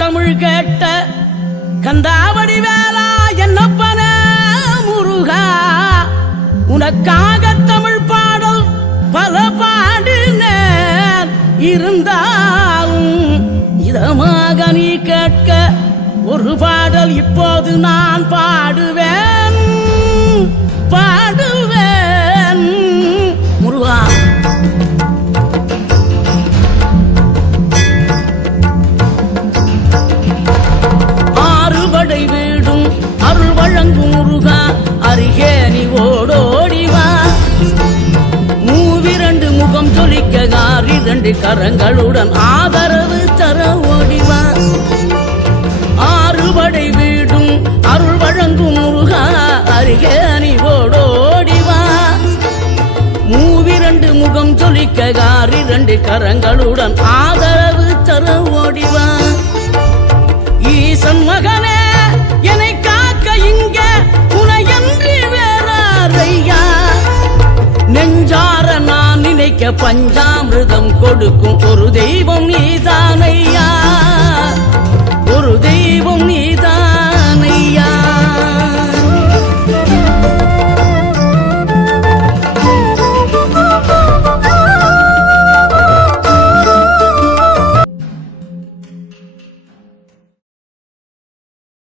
தமிழ் கேட்ட கந்தாவடி வேளா என்னப்பன முருகா உனக்காக தமிழ் பாடல் பல பாடினேன் இருந்தாலும் இதமாக நீ கேட்க ஒரு பாடல் இப்போது நான் பாடுவேன் பாடுவேன் முருகா. ஆறுபடை வீடும் அருள் வழங்கும் முருகா அருகே நீ ஓடோடிவா. மூவிரண்டு முகம் ஜொலிக்க இரண்டு கரங்களுடன் ஆதரவு தர ஓடிவா. ஆறுபடை வீடும் அருள் வழங்கும் முருகா அருகே நீ ஓடோடிவா. மூவிரண்டு முகம் ஜொலிக்க இரண்டு கரங்களுடன் ஆதரவு தர ஓடிவா. ஈசன் மகனே என்னை காக்க இங்க உனையன்றி வேறாரையா. நெஞ்சார நான் நினைக்க பஞ்சாமிர்தம் கொடுக்கும் ஒரு தெய்வம் நீதானையா.